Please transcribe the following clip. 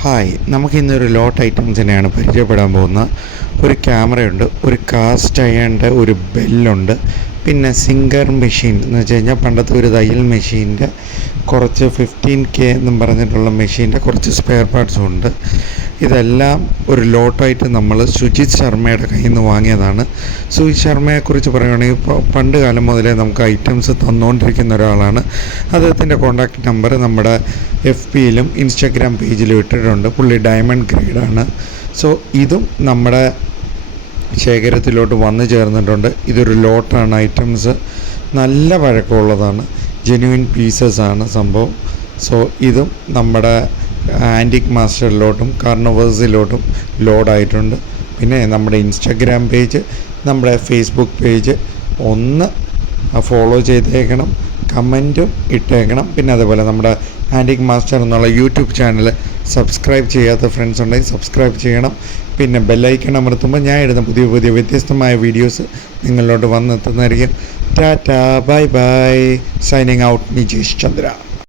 Hi, നമുക്കിന്നൊരു ലോട്ട് ഐറ്റംസിനെയാണ് പരിചയപ്പെടാൻ പോകുന്നത്. ഒരു ക്യാമറയുണ്ട്, ഒരു കാസ്റ്റ് അയണിൻ്റെ ഒരു ബെല്ലുണ്ട്, പിന്നെ സിംഗർ മെഷീൻ എന്ന് വെച്ച് കഴിഞ്ഞാൽ പണ്ടത്തെ ഒരു തയ്യൽ മെഷീൻ്റെ കുറച്ച് 15K എന്നും പറഞ്ഞിട്ടുള്ള മെഷീൻ്റെ കുറച്ച് സ്പെയർ പാർട്സും ഉണ്ട്. ഇതെല്ലാം ഒരു ലോട്ടായിട്ട് നമ്മൾ സുജിത് ശർമ്മയുടെ കയ്യിൽ നിന്ന് വാങ്ങിയതാണ്. സുജിത് ശർമ്മയെക്കുറിച്ച് പറയുകയാണെങ്കിൽ പണ്ട് കാലം മുതലേ നമുക്ക് ഐറ്റംസ് തന്നുകൊണ്ടിരിക്കുന്ന ഒരാളാണ്. അദ്ദേഹത്തിൻ്റെ കോൺടാക്റ്റ് നമ്പർ നമ്മുടെ FBയിലും ഇൻസ്റ്റാഗ്രാം പേജിലും ഇട്ടിട്ടുണ്ട്. പുള്ളി ഡയമണ്ട് ഗ്രേഡാണ്. സോ ഇതും നമ്മുടെ ശേഖരത്തിലോട്ട് വന്നു ചേർന്നിട്ടുണ്ട്. ഇതൊരു ലോട്ടാണ്. ഐറ്റംസ് നല്ല പഴക്കമുള്ളതാണ്, ജെന്യുവിൻ പീസസാണ് സംഭവം. സോ ഇതും നമ്മുടെ ആൻറ്റിക് മാസ്റ്ററിലോട്ടും കാർണവേഴ്സിലോട്ടും ലോഡായിട്ടുണ്ട്. പിന്നെ നമ്മുടെ ഇൻസ്റ്റാഗ്രാം പേജ്, നമ്മുടെ ഫേസ്ബുക്ക് പേജ് ഒന്ന് ഫോളോ ചെയ്തേക്കണം, കമൻറ്റും ഇട്ടേക്കണം. പിന്നെ അതുപോലെ നമ്മുടെ ആൻറ്റിക് മാസ്റ്റർ എന്നുള്ള യൂട്യൂബ് ചാനൽ സബ്സ്ക്രൈബ് ചെയ്യാത്ത ഫ്രണ്ട്സ് ഉണ്ടെങ്കിൽ സബ്സ്ക്രൈബ് ചെയ്യണം. പിന്നെ ബെല്ലൈക്കൺ അമർത്തുമ്പോൾ ഞാൻ ഇടുന്ന പുതിയ പുതിയ വ്യത്യസ്തമായ വീഡിയോസ് നിങ്ങളിലോട്ട് വന്നെത്തുന്നതായിരിക്കും. Tata, bye bye. Signing out, Nijesh Chandra.